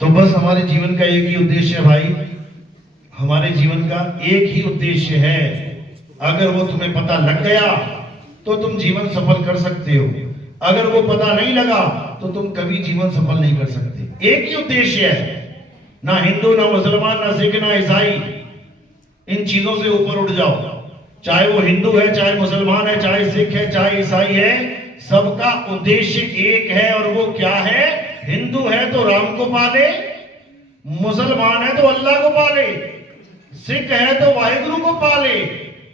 तो बस हमारे जीवन का एक ही उद्देश्य है भाई, हमारे जीवन का एक ही उद्देश्य है। अगर वो तुम्हें पता लग गया तो तुम जीवन सफल कर सकते हो, अगर वो पता नहीं लगा तो तुम कभी जीवन सफल नहीं कर सकते। एक ही उद्देश्य है, ना हिंदू, ना मुसलमान, ना सिख, ना ईसाई, इन चीजों से ऊपर उठ जाओ। चाहे वो हिंदू है, चाहे मुसलमान है, चाहे सिख है, चाहे ईसाई है, सबका उद्देश्य एक है। और वो क्या है? हिंदू है तो राम को पाले, मुसलमान है तो अल्लाह को पाले, सिख है तो वाहिगुरु को पाले,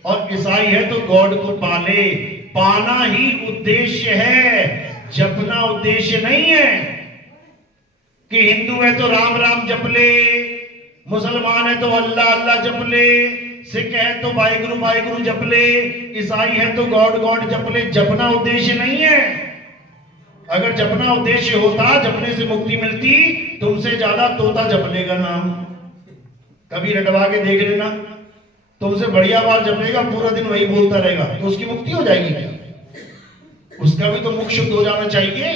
और ईसाई है तो गॉड को पाले। पाना ही उद्देश्य है, जपना उद्देश्य नहीं है। कि हिंदू है तो राम राम जप ले, मुसलमान है तो अल्लाह अल्लाह जप ले, सिख है तो वाहिगुरु वाहिगुरु जप ले, ईसाई है तो गॉड गॉड जप ले। जपना उद्देश्य नहीं है। अगर जपना उद्देश्य होता, जपने से मुक्ति मिलती, तुमसे ज्यादा तोता जप लेगा नाम। कभी रटवा के देख लेना, तुमसे बढ़िया बार जपेगा, पूरा दिन वही बोलता रहेगा, तो उसकी मुक्ति हो जाएगी क्या? उसका भी तो मुख शुद्ध हो जाना चाहिए।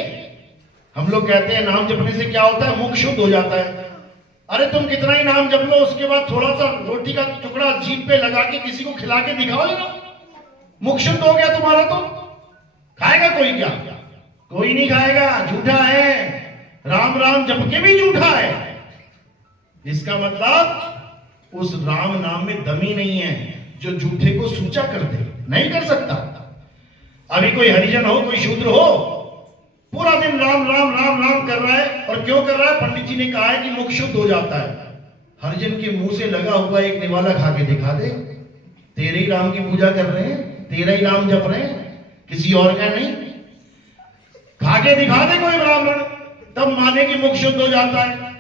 हम लोग कहते हैं नाम जपने से क्या होता है? मुख शुद्ध हो जाता है। अरे तुम कितना ही नाम जप लो, उसके बाद थोड़ा सा रोटी का टुकड़ा जीभ पे लगा के किसी को खिला के दिखाओ ना, मुख शुद्ध हो गया तुम्हारा। तो खाएगा कोई क्या? कोई नहीं खाएगा, झूठा है। राम राम जप के भी झूठा है। इसका मतलब उस राम नाम में दम ही नहीं है जो झूठे को सूचा कर दे। नहीं कर सकता। अभी कोई हरिजन हो, कोई शूद्र हो, पूरा दिन राम राम राम राम कर रहा है, और क्यों कर रहा है? पंडित जी ने कहा है कि मुख शुद्ध हो जाता है। हरिजन के मुंह से लगा हुआ एक निवाला खा के दिखा दे, तेरे ही राम की पूजा कर रहे हैं, तेरा ही नाम जप रहे हैं, किसी और का नहीं। खा के दिखा दे कोई ब्राह्मण, तब माने कि मुख शुद्ध हो जाता है।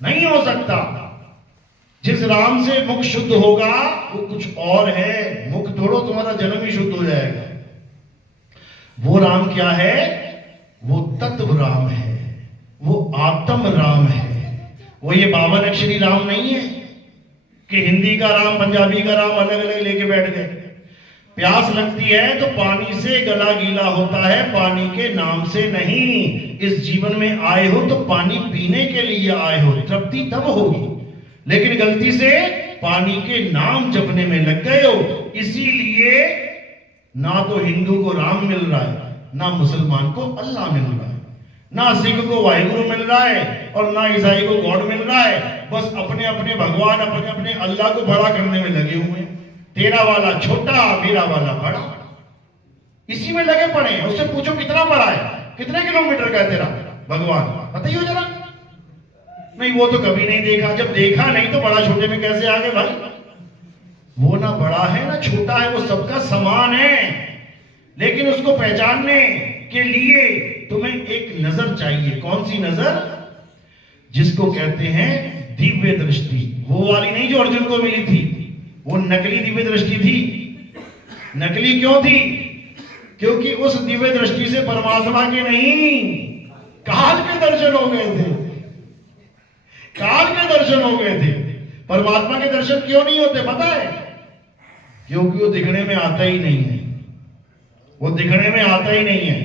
नहीं हो सकता। जिस राम से मुख शुद्ध होगा वो कुछ और है। मुख तोड़ो, तुम्हारा जन्म ही शुद्ध हो जाएगा। वो राम क्या है? वो तत्व राम है, वो आत्म राम है। वो ये 52 अक्षरी राम नहीं है कि हिंदी का राम, पंजाबी का राम अलग अलग लेके बैठ गए। प्यास लगती है तो पानी से गला गीला होता है, पानी के नाम से नहीं। इस जीवन में आए हो तो पानी पीने के लिए आए हो, तृप्ति तब होगी। लेकिन गलती से पानी के नाम जपने में लग गए हो, इसीलिए ना तो हिंदू को राम मिल रहा है, ना मुसलमान को अल्लाह मिल रहा है, ना सिख को वाहिगुरु मिल रहा है, और ना ईसाई को गॉड मिल रहा है। बस अपने अपने भगवान, अपने अपने अल्लाह को बड़ा करने में लगे हुए हैं। तेरा वाला छोटा, मेरा वाला बड़ा, इसी में लगे पड़े हैं। उससे पूछो कितना बड़ा है, कितने किलोमीटर का है तेरा भगवान, बताइए जरा। नहीं, वो तो कभी नहीं देखा। जब देखा नहीं तो बड़ा छोटे में कैसे आ गए भाई? वो ना बड़ा है ना छोटा है, वो सबका समान है। लेकिन उसको पहचानने के लिए तुम्हें एक नजर चाहिए। कौन सी नजर? जिसको कहते हैं दिव्य दृष्टि। वो वाली नहीं जो अर्जुन को मिली थी, वो नकली दिव्य दृष्टि थी। नकली क्यों थी? क्योंकि उस दिव्य दृष्टि से परमात्मा के नहीं, काल के दर्शन हो गए थे। काल के दर्शन हो गए थे। परमात्मा के दर्शन क्यों नहीं होते पता है? क्योंकि वो दिखने में आता ही नहीं है। वो दिखने में आता ही नहीं है।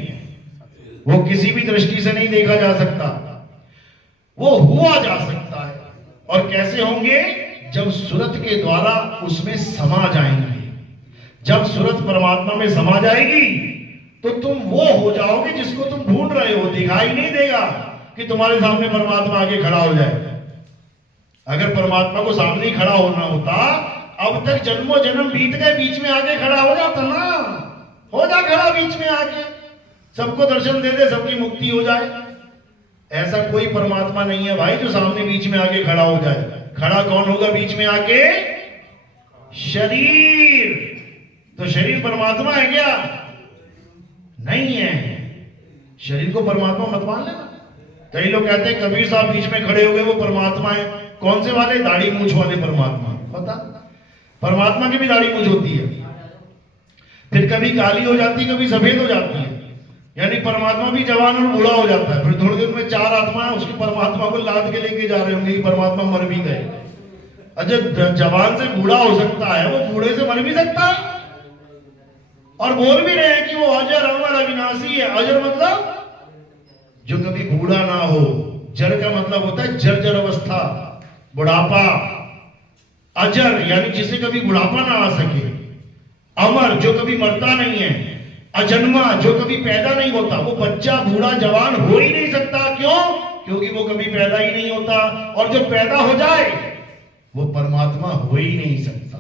वो किसी भी दृष्टि से नहीं देखा जा सकता। वो हुआ जा सकता है। और कैसे होंगे? जब सूरत के द्वारा उसमें समा जाएंगे। जब सूरत परमात्मा में समा जाएगी तो तुम वो हो जाओगे जिसको तुम ढूंढ रहे हो। दिखाई नहीं देगा कि तुम्हारे सामने परमात्मा आके खड़ा हो जाए। अगर परमात्मा को सामने ही खड़ा होना होता, अब तक जन्मों जन्म बीत गए, बीच में आके खड़ा हो जाता ना। हो जा खड़ा बीच में आके, सबको दर्शन दे दे, सबकी मुक्ति हो जाए। ऐसा कोई परमात्मा नहीं है भाई जो सामने बीच में आके खड़ा हो जाए। खड़ा कौन होगा बीच में आके? शरीर। तो शरीर परमात्मा है क्या? नहीं है। शरीर को परमात्मा मत मान लेना। कई लोग कहते हैं कबीर साहब बीच में खड़े हो गए, वो परमात्मा है। कौन से वाले? दाढ़ी मूंछ वाले परमात्मा। पता, परमात्मा की भी दाढ़ी मूंछ होती है, फिर कभी काली हो जाती, कभी सफेद हो जाती है। यानी परमात्मा भी जवान और बूढ़ा हो जाता है। फिर थोड़ी देर में 4 आत्माएं उसकी परमात्मा को लाद के लेके जा रहे होंगे, परमात्मा मर भी गए। अच्छा, जवान से बूढ़ा हो सकता है, वो बूढ़े से मर भी सकता है। और बोल भी रहे हैं कि वो अजर अमर अविनाशी है। अजर मतलब जो कभी बूढ़ा ना हो, जड़ का मतलब होता है जर्जर अवस्था, बुढ़ापा। अजर यानी जिसे कभी बुढ़ापा ना आ सके। अमर जो कभी मरता नहीं है। अजन्मा जो कभी पैदा नहीं होता। वो बच्चा बूढ़ा जवान हो ही नहीं सकता। क्यों? क्योंकि वो कभी पैदा ही नहीं होता। और जो पैदा हो जाए वो परमात्मा हो ही नहीं सकता।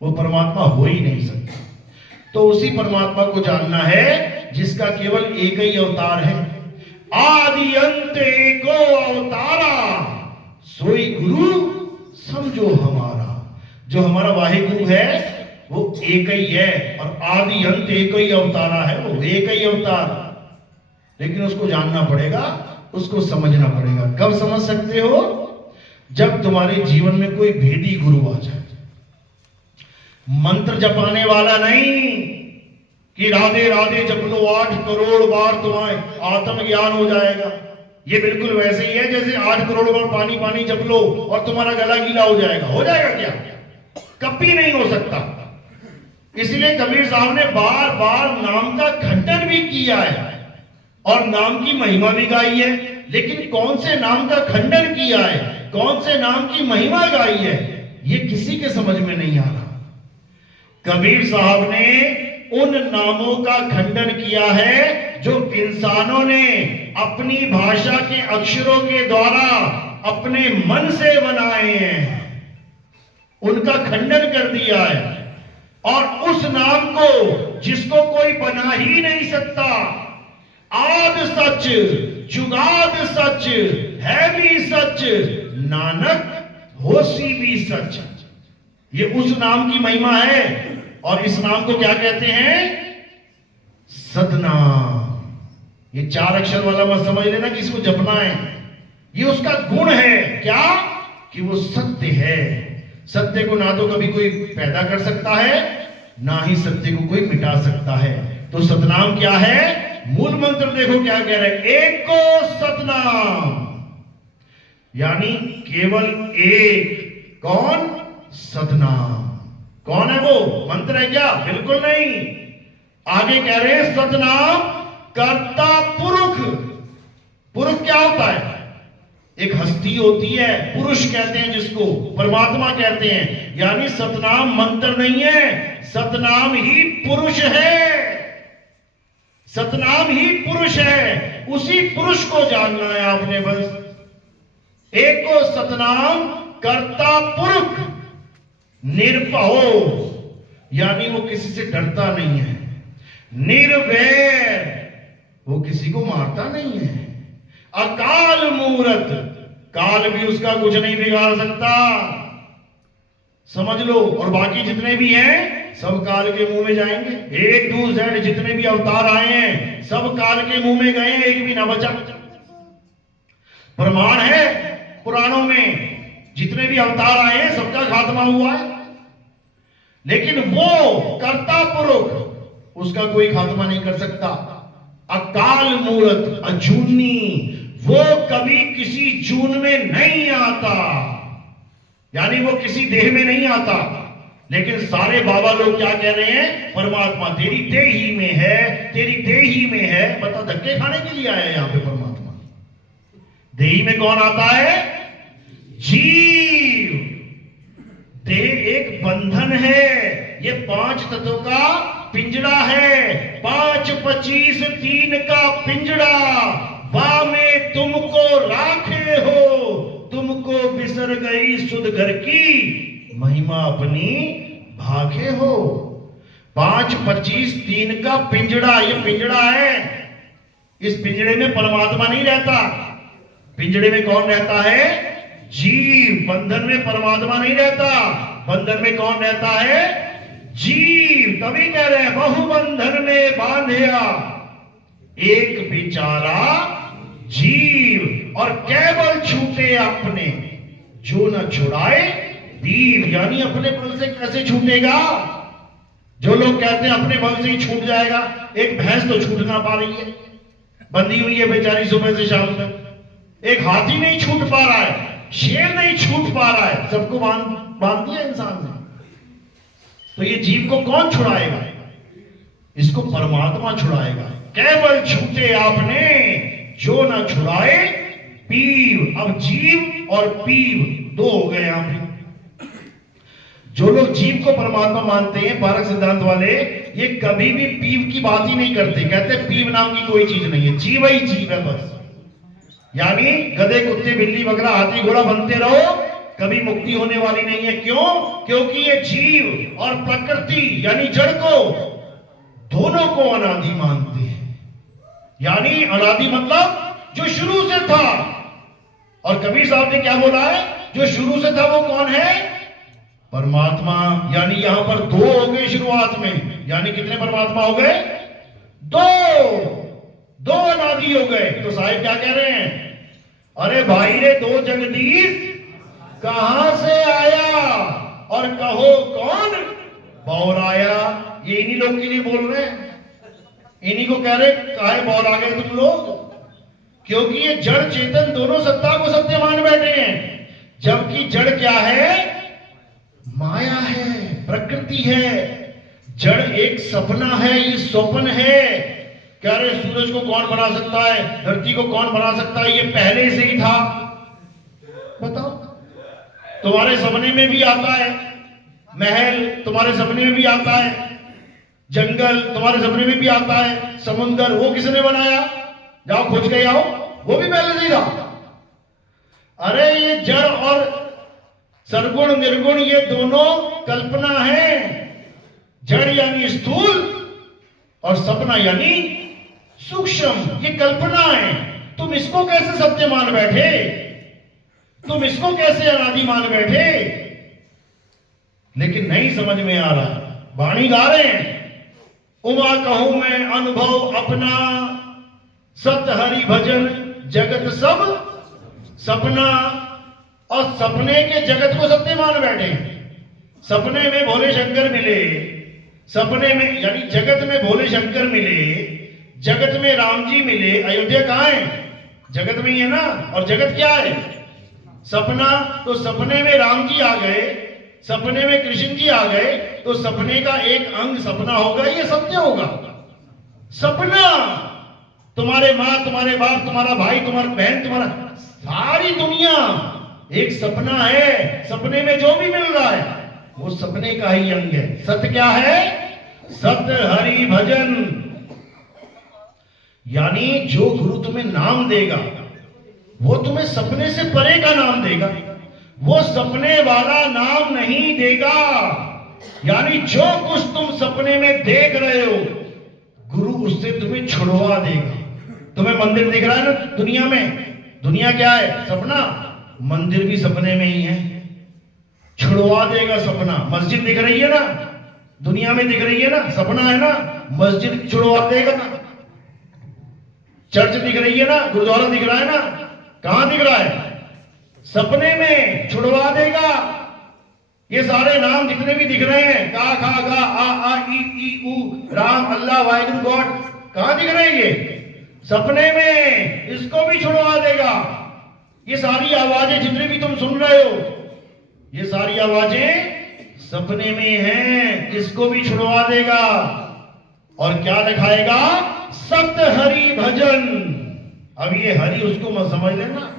वो परमात्मा हो ही नहीं सकता। तो उसी परमात्मा को जानना है जिसका केवल एक ही अवतार है। आदि अंत एको अवतारा, सोई गुरु समझो हमारा। जो हमारा वाहिगुरु है वो एक ही है, और आदि अंत एक ही अवतारा है। वो एक ही अवतार, लेकिन उसको जानना पड़ेगा, उसको समझना पड़ेगा। कब समझ सकते हो? जब तुम्हारे जीवन में कोई भेदी गुरु आ जाए। मंत्र जपाने वाला नहीं कि राधे राधे जप लो 8 करोड़ बार तुम्हारे आत्मज्ञान हो जाएगा। ये बिल्कुल वैसे ही है जैसे 8 करोड़ बार पानी पानी जप लो और तुम्हारा गला गीला हो जाएगा। हो जाएगा क्या? कभी नहीं हो सकता। इसलिए कबीर साहब ने बार बार नाम का खंडन भी किया है और नाम की महिमा भी गाई है। लेकिन कौन से नाम का खंडन किया है, कौन से नाम की महिमा गाई है, ये किसी के समझ में नहीं आ रहा। कबीर साहब ने उन नामों का खंडन किया है जो इंसानों ने अपनी भाषा के अक्षरों के द्वारा अपने मन से बनाए हैं, उनका खंडन कर दिया है। और उस नाम को जिसको कोई बना ही नहीं सकता, आद सच जुगाद सच है भी सच, नानक होसी भी सच। ये उस नाम की महिमा है। और इस नाम को क्या कहते हैं? सतनाम। ये 4 अक्षर वाला मत समझ लेना कि इसको जपना है। ये उसका गुण है। क्या? कि वो सत्य है। सत्य को ना तो कभी कोई पैदा कर सकता है, ना ही सत्य को कोई मिटा सकता है। तो सतनाम क्या है? मूल मंत्र देखो क्या कह रहे हैं, एक को सतनाम, यानी केवल एक। कौन? सतनाम। कौन है वो? मंत्र है क्या? बिल्कुल नहीं। आगे कह रहे हैं सतनाम कर्ता पुरुष। पुरुष क्या होता है? एक हस्ती होती है, पुरुष कहते हैं जिसको, परमात्मा कहते हैं। यानी सतनाम मंत्र नहीं है, सतनाम ही पुरुष है। सतनाम ही पुरुष है। उसी पुरुष को जानना है आपने बस। एक को सतनाम कर्ता पुरुष, निर्भयो यानी वो किसी से डरता नहीं है। निर्वैर वो किसी को मारता नहीं है। अकाल मूरत, काल भी उसका कुछ नहीं बिगाड़ सकता। समझ लो। और बाकी जितने भी हैं सब काल के मुंह में जाएंगे। A to Z जितने भी अवतार आए हैं सब काल के मुंह में गए, एक भी ना बचा। प्रमाण है पुराणों में, जितने भी अवतार आए हैं सबका खात्मा हुआ है। लेकिन वो कर्ता पुरुष, उसका कोई खात्मा नहीं कर सकता। अकाल मूरत, अजूनी, वो कभी किसी जून में नहीं आता, यानी वो किसी देह में नहीं आता। लेकिन सारे बाबा लोग क्या कह रहे हैं? परमात्मा तेरी देही में है, तेरी देही में है। बता, धक्के खाने के लिए आया यहां पे परमात्मा। देही में कौन आता है? जीव। देह एक बंधन है, ये 5 तत्वों का पिंजड़ा है। 5 25 3 का पिंजड़ा, वाह में तुमको राखे हो, तुमको बिसर गई सुध घर की, महिमा अपनी भागे हो। 5 25 3 का पिंजड़ा, ये पिंजड़ा है। इस पिंजड़े में परमात्मा नहीं रहता। पिंजड़े में कौन रहता है? जीव। बंधन में परमात्मा नहीं रहता, बंधन में कौन रहता है? जीव। तभी कह रहे हैं बहु बंधन में बांधिया एक बेचारा जीव, और केवल छूटे अपने जो न छुड़ाए दीव। यानी अपने बल से कैसे छूटेगा? जो लोग कहते हैं अपने बल से ही छूट जाएगा, एक भैंस तो छूट ना पा रही है, बंधी हुई है बेचारी सुबह से शाम तक। एक हाथी नहीं छूट पा रहा है, शेर नहीं छूट पा रहा है, सबको बांध दिया इंसान ने। तो ये जीव को कौन छुड़ाएगा? इसको परमात्मा छुड़ाएगा। केवल छूटे आपने जो न छुड़ाए पीव। अब जीव और पीव दो हो गए यहां पे। जो लोग जीव को परमात्मा मानते हैं, पारक सिद्धांत वाले, ये कभी भी पीव की बात ही नहीं करते। कहते पीव नाम की कोई चीज नहीं है, जीव ही जीव है बस। यानी गधे, कुत्ते, बिल्ली, बकरा, हाथी, घोड़ा बनते रहो, कभी मुक्ति होने वाली नहीं है। क्यों? क्योंकि ये जीव और प्रकृति यानी जड़ को, दोनों को अनादि मानते हैं। यानी अनादि मतलब जो शुरू से था। और कबीर साहब ने क्या बोला है? जो शुरू से था वो कौन है? परमात्मा। यानी यहां पर दो हो गए शुरुआत में। यानी कितने परमात्मा हो गए? दो अनादि हो गए। तो साहिब क्या कह रहे हैं? अरे भाई रे, दो जगदीश कहां से आया और कहो कौन बौराया? ये इन्हीं लोग के लिए बोल रहे हैं, इन्हीं को कह रहे काहे बौरा गए तुम लोग? क्योंकि ये जड़ चेतन दोनों सत्ता को सत्य मान बैठे हैं। जबकि जड़ क्या है? माया है, प्रकृति है। जड़ एक सपना है, ये स्वप्न है। कह रहे सूरज को कौन बना सकता है, धरती को कौन बना सकता है? ये पहले से ही था। बताओ, तुम्हारे सपने में भी आता है महल, तुम्हारे सपने में भी आता है जंगल, तुम्हारे सपने में भी आता है समुंदर। वो किसने बनाया? जाओ खोज के आओ, वो भी पहले से ही था। अरे ये जड़ और सरगुण निर्गुण ये दोनों कल्पना है। जड़ यानी स्थूल और सपना यानी सूक्ष्म, ये कल्पना है। तुम इसको कैसे सत्य मान बैठे? तुम इसको कैसे अनादि मान बैठे? लेकिन नहीं समझ में आ रहा। वाणी गा रहे हैं, उमा कहूं मैं अनुभव अपना, सत हरि भजन जगत सब सपना। और सपने के जगत को सत्य मान बैठे। सपने में भोले शंकर मिले, सपने में यानी जगत में भोले शंकर मिले, जगत में राम जी मिले। अयोध्या कहां है? जगत में ही है ना। और जगत क्या है? सपना। तो सपने में राम जी आ गए, सपने में कृष्ण जी आ गए, तो सपने का एक अंग सपना होगा, ये सत्य होगा। सपना, तुम्हारे माँ, तुम्हारे बाप, तुम्हारा भाई, तुम्हारी बहन, तुम्हारा सारी दुनिया एक सपना है। सपने में जो भी मिल रहा है वो सपने का ही अंग है। सत्य क्या है? सत्य हरि भजन। यानी जो गुरु तुम्हें नाम देगा वो तुम्हें सपने से परे का नाम देगा, वो सपने वाला नाम नहीं देगा। यानी जो कुछ तुम सपने में देख रहे हो, गुरु उससे तुम्हें छुड़वा देगा। तुम्हें मंदिर दिख रहा है ना दुनिया में, दुनिया क्या है? सपना। मंदिर भी सपने में ही है, छुड़वा देगा सपना। मस्जिद दिख रही है ना, दुनिया में दिख रही है ना, सपना है ना, मस्जिद छुड़वा देगा ना। चर्च दिख रही है ना, गुरुद्वारा दिख रहा है ना, कहां दिख रहा है? सपने में छुड़वा देगा। ये सारे नाम जितने भी दिख रहे हैं, का खा गा आ ई ऊ, राम, अल्लाह, वाहिगुरु, गॉड, कहां दिख रहे हैं? ये सपने में, इसको भी छुड़वा देगा। ये सारी आवाजें जितने भी तुम सुन रहे हो, ये सारी आवाजें सपने में हैं, इसको भी छुड़वा देगा। और क्या लिखाएगा? सत्य हरि भजन। अब ये हरि उसको मत समझ लेना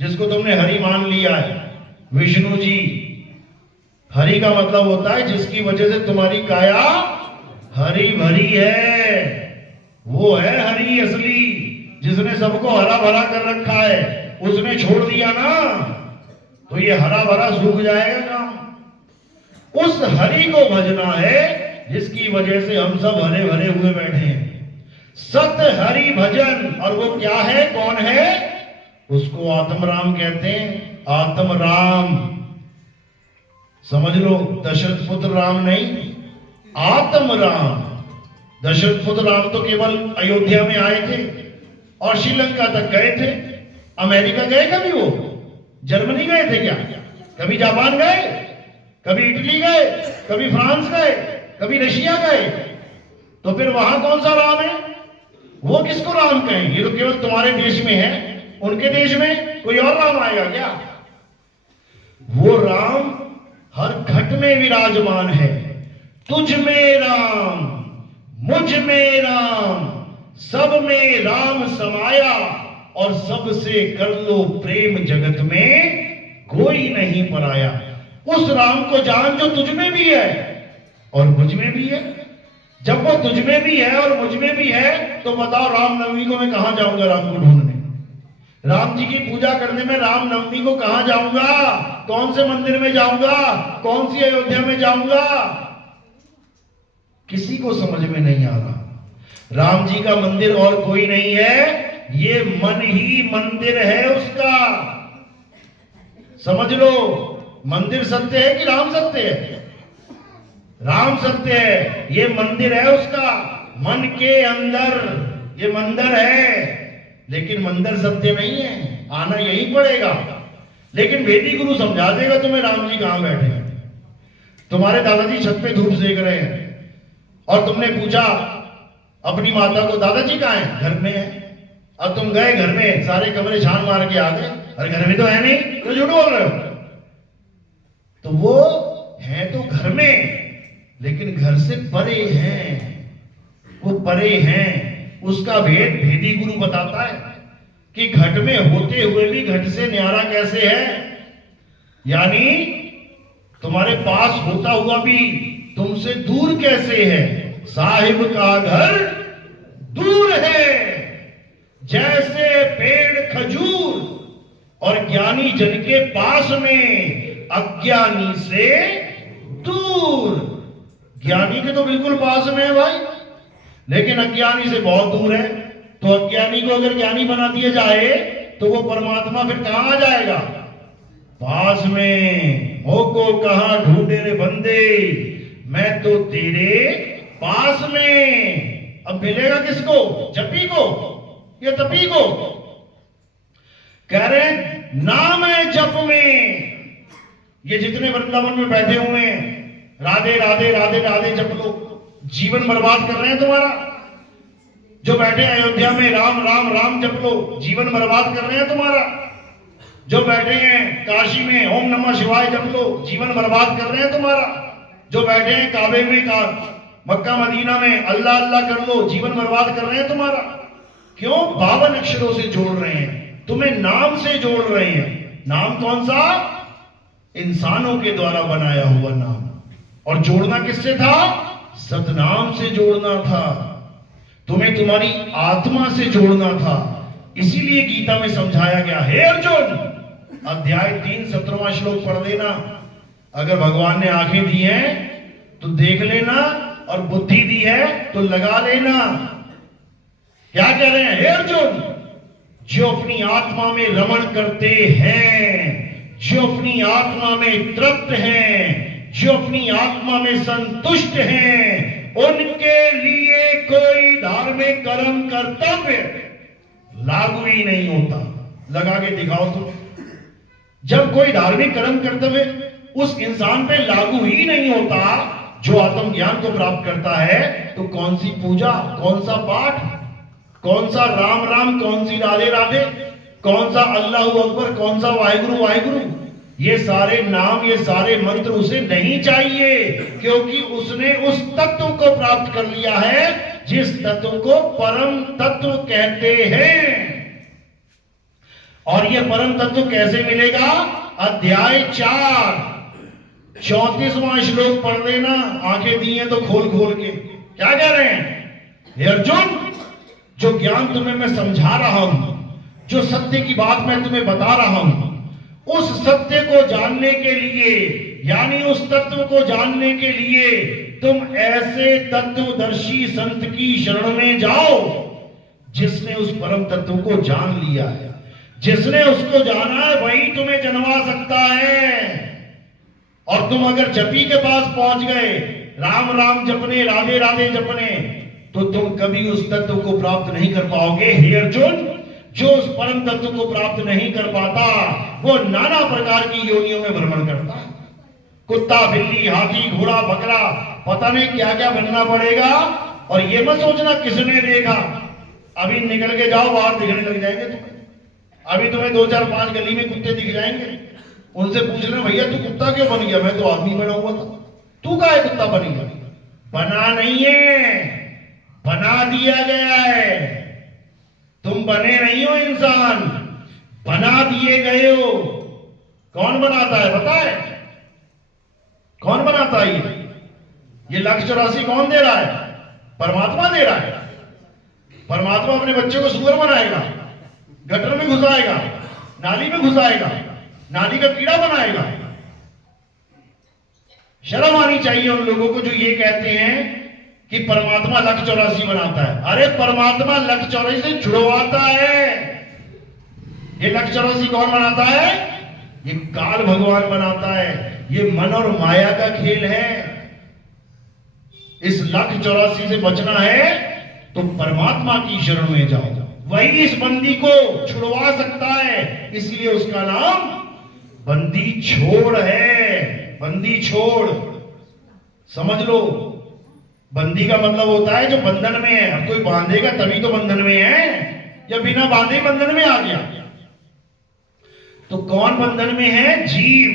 जिसको तुमने हरि मान लिया है, विष्णु जी। हरि का मतलब होता है जिसकी वजह से तुम्हारी काया हरी भरी है, वो है हरि असली। जिसने सबको हरा भरा कर रखा है, उसने छोड़ दिया ना तो ये हरा भरा सूख जाएगा काम। उस हरि को भजना है जिसकी वजह से हम सब हरे भरे हुए बैठे हैं। सत्य हरि भजन। और वो क्या है, कौन है? उसको आत्म राम कहते हैं। आत्म राम समझ लो, दशरथ पुत्र राम नहीं, आत्म राम। दशरथ पुत्र राम तो केवल अयोध्या में आए थे और श्रीलंका तक गए थे। अमेरिका गए कभी? वो जर्मनी गए थे क्या? कभी जापान गए? कभी इटली गए? कभी फ्रांस गए? कभी रशिया गए? तो फिर वहां कौन सा राम है? वो किसको राम कहें? ये तो केवल तुम्हारे देश में है, उनके देश में कोई और राम आएगा क्या? वो राम हर घट में विराजमान है। तुझ में राम, मुझ में राम, सब में राम समाया, और सबसे कर लो प्रेम, जगत में कोई नहीं पराया। उस राम को जान जो तुझ में भी है और मुझ में भी है। जब वो तुझ में भी है और मुझ में भी है, तो बताओ रामनवमी को मैं कहां जाऊंगा राम को ढूंढने? राम जी की पूजा करने में रामनवमी को कहां जाऊंगा? कौन से मंदिर में जाऊंगा? कौन सी अयोध्या में जाऊंगा? किसी को समझ में नहीं आ रहा। राम जी का मंदिर और कोई नहीं है, ये मन ही मंदिर है उसका। समझ लो, मंदिर सत्य है कि राम सत्य है? राम सत्य है, ये मंदिर है उसका। मन के अंदर ये मंदिर है, लेकिन मंदिर सत्य नहीं है, आना यही पड़ेगा। लेकिन वेदी गुरु समझा देगा तुम्हें राम जी कहां बैठे हैं। तुम्हारे दादाजी छत पे धूप सेक रहे हैं और तुमने पूछा अपनी माता को, दादाजी कहां हैं? घर में है। अब तुम गए घर में, सारे कमरे छान मार के आ गए, अरे घर में तो है नहीं, तो झूठ बोल रहे हो। तो वो है तो घर में, लेकिन घर से परे हैं, वो परे हैं। उसका भेद भेदी गुरु बताता है कि घट में होते हुए भी घट से न्यारा कैसे है। यानी तुम्हारे पास होता हुआ भी तुमसे दूर कैसे है। साहिब का घर दूर है जैसे पेड़ खजूर, और ज्ञानी जन के पास में अज्ञानी से दूर। ज्ञानी के तो बिल्कुल पास में है भाई, लेकिन अज्ञानी से बहुत दूर है। तो अज्ञानी को अगर ज्ञानी बना दिया जाए तो वो परमात्मा फिर कहां आ जाएगा? पास में। हो को कहां ढूंढे रे बंदे, मैं तो तेरे पास में। अब मिलेगा किसको? जपी को या तपी को? कह रहे नाम है जप में। ये जितने वृंदावन में बैठे हुए हैं, राधे राधे राधे राधे जप लो, जीवन बर्बाद कर रहे हैं तुम्हारा। जो बैठे अयोध्या में राम राम राम जप लो, जीवन बर्बाद कर रहे हैं तुम्हारा। जो बैठे हैं काशी में ओम नमः शिवाय जप लो, जीवन बर्बाद कर रहे हैं तुम्हारा। जो बैठे हैं काबे में मक्का मदीना में अल्लाह अल्लाह कर लो, जीवन बर्बाद कर रहे हैं तुम्हारा। क्यों? 52 अक्षरों से जोड़ रहे हैं, तुम्हें नाम से जोड़ रहे हैं। नाम कौन सा? इंसानों के द्वारा बनाया हुआ नाम। और जोड़ना किससे था? सतनाम से जोड़ना था। तुम्हें तुम्हारी आत्मा से जोड़ना था। इसीलिए गीता में समझाया गया, हे अर्जुन, अध्याय 3 17वां श्लोक पढ़ लेना। अगर भगवान ने आंखें दी हैं तो देख लेना, और बुद्धि दी है तो लगा लेना। क्या कह रहे हैं? हे अर्जुन, जो अपनी आत्मा में रमण करते हैं, जो अपनी आत्मा में तृप्त हैं, जो अपनी आत्मा में संतुष्ट हैं, उनके लिए कोई धार्मिक कर्म कर्तव्य लागू ही नहीं होता। लगा के दिखाओ तुम। जब कोई धार्मिक कर्म कर्तव्य उस इंसान पे लागू ही नहीं होता जो आत्मज्ञान को प्राप्त करता है, तो कौन सी पूजा, कौन सा पाठ, कौन सा राम राम, कौन सी राधे राधे, कौन सा अल्लाह अकबर, कौन सा वाहिगुरु वाहिगुरु, ये सारे नाम, ये सारे मंत्र उसे नहीं चाहिए। क्योंकि उसने उस तत्व को प्राप्त कर लिया है जिस तत्व को परम तत्व कहते हैं। और ये परम तत्व कैसे मिलेगा? अध्याय 4 34वां श्लोक पढ़ लेना। आंखें दी हैं तो खोल खोल के। क्या कह रहे हैं? हे अर्जुन, जो ज्ञान तुम्हें मैं समझा रहा हूं, जो सत्य की बात मैं तुम्हें बता रहा हूं, उस सत्य को जानने के लिए, यानी उस तत्व को जानने के लिए तुम ऐसे तत्वदर्शी संत की शरण में जाओ जिसने उस परम तत्व को जान लिया है। जिसने उसको जाना है वही तुम्हें जन्मा सकता है। और तुम अगर जपी के पास पहुंच गए, राम राम जपने, राधे राधे जपने, तो तुम कभी उस तत्व को प्राप्त नहीं कर पाओगे। हे अर्जुन, जो उस परम तत्व को प्राप्त नहीं कर पाता वो नाना प्रकार की योनियों में भ्रमण करता है। कुत्ता, बिल्ली, हाथी, घोड़ा, बकरा, पता नहीं क्या क्या बनना पड़ेगा। और ये मत सोचना किसने देखा। अभी निकल के जाओ, बाहर दिखने लग जाएंगे तुम्हें। अभी तुम्हें 2 4 5 गली में कुत्ते दिख जाएंगे। उनसे पूछ लेना, भैया तू कुत्ता क्यों बन गया? मैं तो आदमी बना हुआ था। तू काहे कुत्ता बन गया? बना नहीं है, बना दिया गया है। तो तुम बने नहीं हो इंसान, बना दिए गए हो। कौन बनाता है पता है? कौन बनाता है? ये 184 कौन दे रहा है? परमात्मा दे रहा है। परमात्मा अपने बच्चे को सुअर बनाएगा, गटर में घुसाएगा, नाली में घुसाएगा, नाली का कीड़ा बनाएगा। शर्म आनी चाहिए उन लोगों को जो ये कहते हैं कि परमात्मा 184 बनाता है। अरे परमात्मा 184 से छुड़वाता है। ये 184 कौन बनाता है? ये काल भगवान बनाता है। ये मन और माया का खेल है। इस 184 से बचना है तो परमात्मा की शरण में जाओ, वही इस बंदी को छुड़वा सकता है। इसलिए उसका नाम बंदी छोड़ है। बंदी छोड़ समझ लो। बंदी का मतलब होता है जो बंधन में है। अब कोई बांधेगा तभी तो बंधन में है, या बिना बांधे बंधन में आ गया। तो कौन बंधन में है? जीव।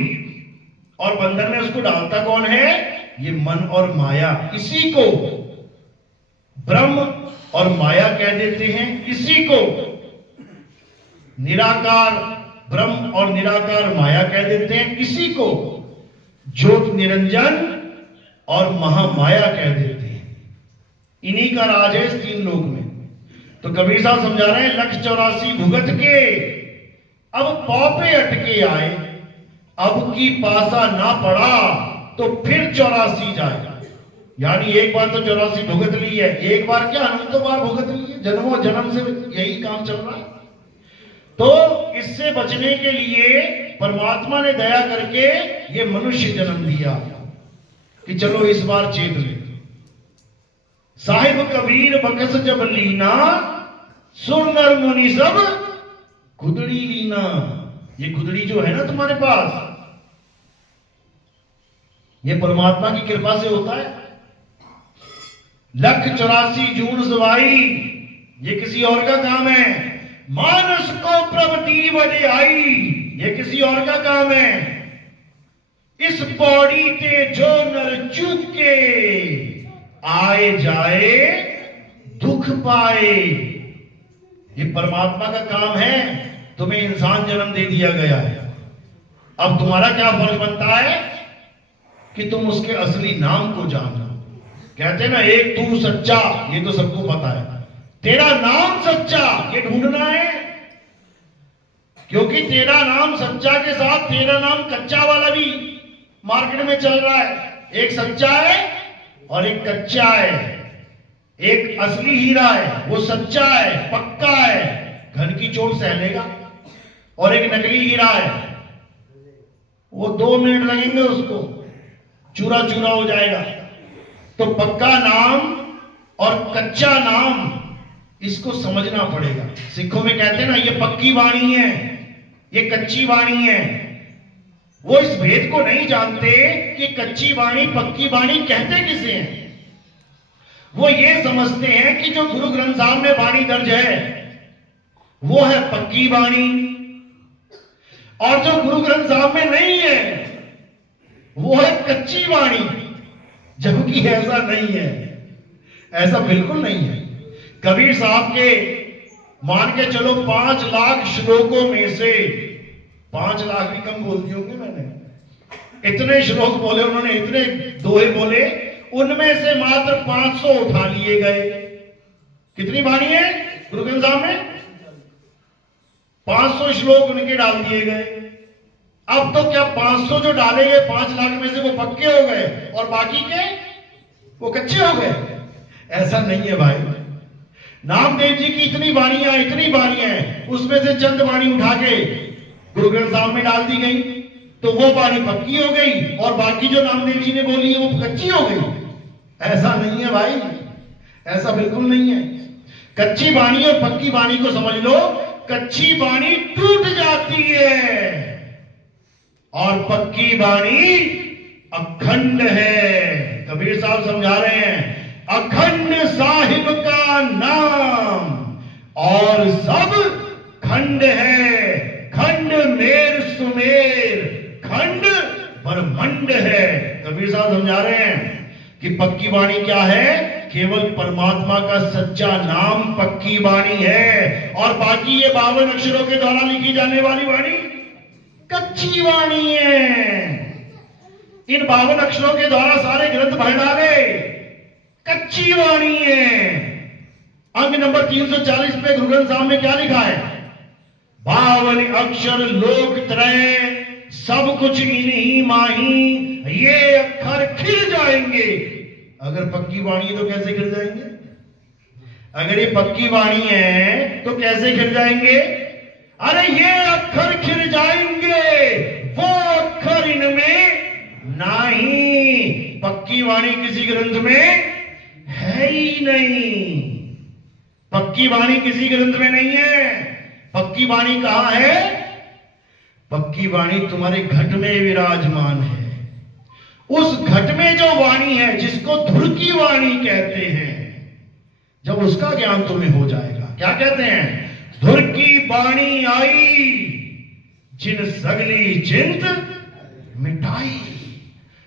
और बंधन में उसको डालता कौन है? ये मन और माया। इसी को ब्रह्म और माया कह देते हैं। इसी को निराकार ब्रह्म और निराकार माया कह देते हैं। इसी को ज्योत निरंजन और महामाया कह देते हैं। इन्हीं का राज है इस 3 लोक में। तो कबीर साहब समझा रहे हैं 184 भुगत के अब पौपे अटके आए, अब की पासा ना पड़ा तो फिर 84 जाएगा। यानी एक बार तो 84 भुगत ली है, एक बार क्या अनंतों बार भुगत ली है। जन्मों जन्म से यही काम चल रहा है। तो इससे बचने के लिए परमात्मा ने दया करके ये मनुष्य जन्म दिया कि चलो इस बार चेत ले। साहिब कबीर बकस जब लीना, सुर नर मुनि सब खुदड़ी लीना। ये खुदड़ी जो है ना तुम्हारे पास, ये परमात्मा की कृपा से होता है। 184 जून सवाई, ये किसी और का काम है। मानस को प्रभति बढ़ाई, ये किसी और का काम है। इस पौड़ी ते जो नर चूके, आए जाए दुख पाए। ये परमात्मा का काम है। तुम्हें इंसान जन्म दे दिया गया है। अब तुम्हारा क्या फर्ज बनता है कि तुम उसके असली नाम को जानना। कहते हैं ना एक तू सच्चा, ये तो सबको पता है। तेरा नाम सच्चा ये ढूंढना है, क्योंकि तेरा नाम सच्चा के साथ तेरा नाम कच्चा वाला भी मार्केट में चल रहा है। एक सच्चा है और एक कच्चा है। एक असली हीरा है, वो सच्चा है, पक्का है, घन की चोट सह लेगा। और एक नकली हीरा है, वो 2 मिनट लगेंगे उसको, चूरा चूरा हो जाएगा। तो पक्का नाम और कच्चा नाम, इसको समझना पड़ेगा। सिखों में कहते हैं ना ये पक्की वाणी है, ये कच्ची वाणी है। वो इस भेद को नहीं जानते कि कच्ची वाणी पक्की वाणी कहते किसे हैं। वो ये समझते हैं कि जो गुरु ग्रंथ साहब में वाणी दर्ज है वो है पक्की वाणी, और जो गुरु ग्रंथ साहब में नहीं है वो है कच्ची वाणी। जबकि ऐसा नहीं है, ऐसा बिल्कुल नहीं है। कबीर साहब के मान के चलो 5 लाख श्लोकों में से 5 लाख भी कम बोल दिए होंगे मैंने, इतने श्लोक बोले उन्होंने, इतने दोहे बोले, उनमें से मात्र 500 उठा लिए गए। कितनी वाणी है गुरु ग्रंथ साहब में? 500 श्लोक उनके डाल दिए गए। अब तो क्या 500 जो डाले गए 5 लाख में से वो पक्के हो गए और बाकी के वो कच्चे हो गए? ऐसा नहीं है भाई। नामदेव जी की इतनी वाणियां हैं, उसमें से चंद वाणी उठा के गुरु ग्रंथ साहब में डाल दी गई, तो वो वाणी पक्की हो गई और बाकी जो नामदेव जी ने बोली है वो कच्ची हो गई। ऐसा नहीं है भाई, ऐसा बिल्कुल नहीं है। कच्ची वाणी और पक्की वाणी को समझ लो। कच्ची वाणी टूट जाती है और पक्की वाणी अखंड है। कबीर साहब समझा रहे हैं अखंड साहिब का नाम और सब खंड है। खंड मेर सुमेर, खंड ब्रह्मंड है। कबीर साहब समझा रहे हैं कि पक्की वाणी क्या है? केवल परमात्मा का सच्चा नाम पक्की वाणी है, और बाकी ये 52 अक्षरों के द्वारा लिखी जाने वाली वाणी कच्ची वाणी है। इन 52 अक्षरों के द्वारा सारे ग्रंथ भर डाले, कच्ची वाणी है। अंग नंबर 340 पे गुरु ग्रंथ साहब में क्या लिखा है? 52 अक्षर लोक त्रय, सब कुछ इन्हीं माही, ये अक्षर खिल जाएंगे। अगर पक्की वाणी है तो कैसे खिल जाएंगे? अगर ये पक्की वाणी है तो कैसे खिल जाएंगे? अरे ये अक्षर खिल जाएंगे, वो अक्षर इनमें नहीं। पक्की वाणी किसी ग्रंथ में है ही नहीं, पक्की वाणी किसी ग्रंथ में नहीं है। पक्की वाणी कहां है? पक्की वाणी तुम्हारे घट में विराजमान है। उस घट में जो वाणी है, जिसको धुर की वाणी कहते हैं, जब उसका ज्ञान तुम्हें हो जाएगा, क्या कहते हैं? धुर की वाणी आई, जिन सगली चिंत मिटाई।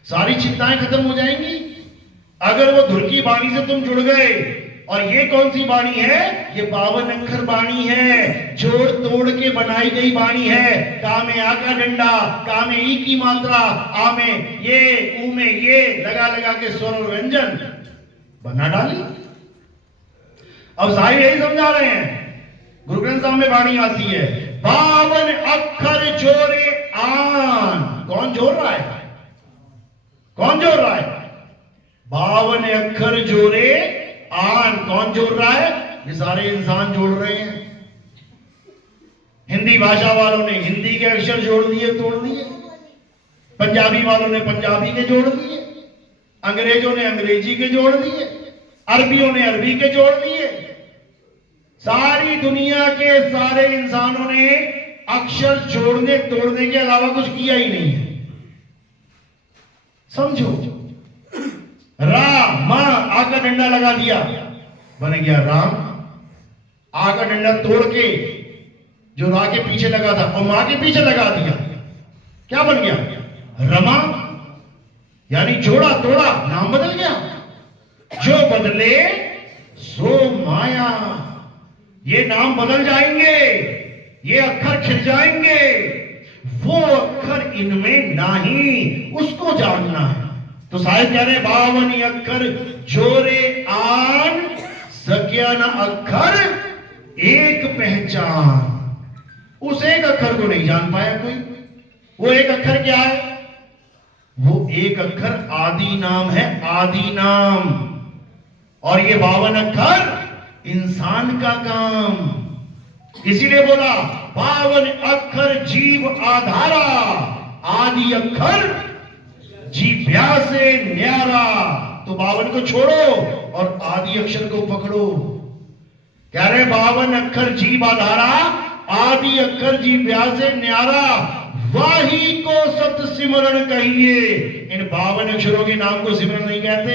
सारी चिंताएं खत्म हो जाएंगी अगर वो धुर की वाणी से तुम जुड़ गए। और ये कौन सी वाणी है? ये 52 अक्षर वाणी है, जोड़ तोड़ के बनाई गई वाणी है। का में आ का डंडा, का में ई की मात्रा, आ में ये, ऊ में ये, लगा लगा के स्वर और व्यंजन बना डाली। अब साहिब यही समझा रहे हैं, गुरु ग्रंथ साहब में वाणी आती है 52 अक्षर जोड़े आन। कौन जोड़ रहा है? कौन जोड़ रहा है? 52 अक्षर जोड़े आन। कौन जोड़ रहा है? ये सारे इंसान जोड़ रहे हैं। हिंदी भाषा वालों ने हिंदी के अक्षर जोड़ दिए, तोड़ दिए। पंजाबी वालों ने पंजाबी के जोड़ दिए, अंग्रेजों ने अंग्रेजी के जोड़ दिए, अरबियों ने अरबी के जोड़ दिए। सारी दुनिया के सारे इंसानों ने अक्षर जोड़ने तोड़ने के अलावा कुछ किया ही नहीं है। समझो, रा मा आ का डंडा लगा दिया, बन गया राम। आ का डंडा तोड़ के जो रा के पीछे लगा था और मां के पीछे लगा दिया, क्या बन गया? रमा। यानी जोड़ा तोड़ा, नाम बदल गया। जो बदले सो माया। ये नाम बदल जाएंगे, ये अक्षर खिल जाएंगे, वो अक्षर इनमें नहीं, उसको जानना है। तो साहिब कह रहे 52 अक्षर जोरे आन, सक्या न अक्षर एक पहचान। उस एक अक्षर को नहीं जान पाया कोई। वो एक अक्षर क्या है? वो एक अक्षर आदि नाम है, आदि नाम। और ये 52 अक्षर इंसान का काम। इसीलिए बोला 52 अक्षर जीव आधारा, आदि अक्षर जीव्या से न्यारा। तो 52 को छोड़ो और आदि अक्षर को पकड़ो। कह रहे 52 अक्षर जीव आधारा, आदि अक्षर जीव्या से न्यारा, वाही को सत सिमरण कहिए। इन 52 अक्षरों के नाम को सिमरण नहीं कहते,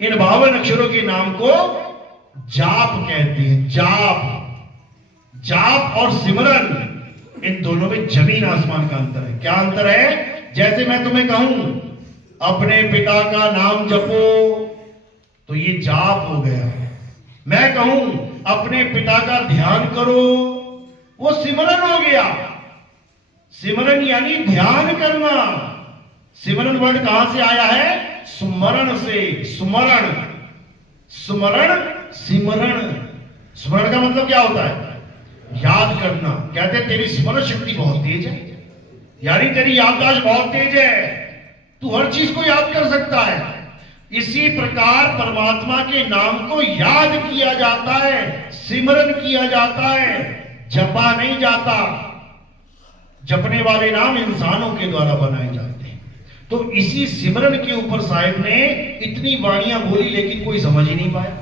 इन 52 अक्षरों के नाम को जाप कहते हैं। जाप, जाप और सिमरन, इन दोनों में जमीन आसमान का अंतर है। क्या अंतर है? जैसे मैं तुम्हें कहूं अपने पिता का नाम जपो, तो ये जाप हो गया। मैं कहूं अपने पिता का ध्यान करो, वो सिमरन हो गया। सिमरन यानी ध्यान करना। सिमरन वर्ड कहां से आया है? सुमरण से। सुमरण, सुमरण, सिमरण। स्मरण का मतलब क्या होता है? याद करना। कहते तेरी स्मरण शक्ति बहुत तेज है, यानी तेरी याददाश्त बहुत तेज है, तू हर चीज को याद कर सकता है। इसी प्रकार परमात्मा के नाम को याद किया जाता है, सिमरन किया जाता है, जपा नहीं जाता। जपने वाले नाम इंसानों के द्वारा बनाए जाते हैं। तो इसी सिमरन के ऊपर साहिब ने इतनी वाणियां बोली, लेकिन कोई समझ ही नहीं पाया।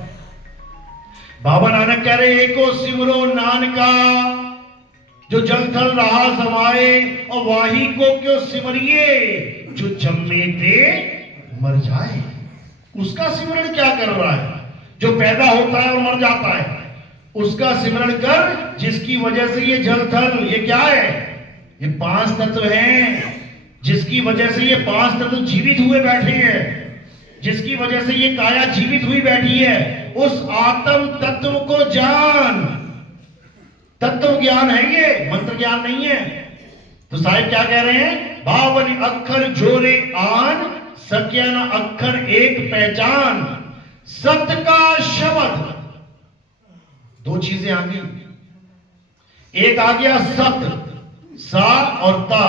बाबा नानक कह रहे एको सिमरो नानका, जो जल थल रहा समाए, और वाही को क्यों सिमरिए, जो जम्मे थे मर जाए। उसका सिमरण क्या कर रहा है? जो पैदा होता है और मर जाता है, उसका सिमरण कर, जिसकी वजह से ये जल थल, ये क्या है? ये 5 तत्व हैं, जिसकी वजह से ये 5 तत्व जीवित हुए बैठे हैं, जिसकी वजह से ये काया जीवित हुई बैठी है, उस आत्म तत्व को जान। तत्व ज्ञान है ये, मंत्र ज्ञान नहीं है। तो साहिब क्या कह रहे हैं? 52 अक्षर जोरे आन, सत्य न अक्षर एक पहचान। सत्य का शब्द, दो चीजें आ गई। एक आ गया सत्य, सा और ता।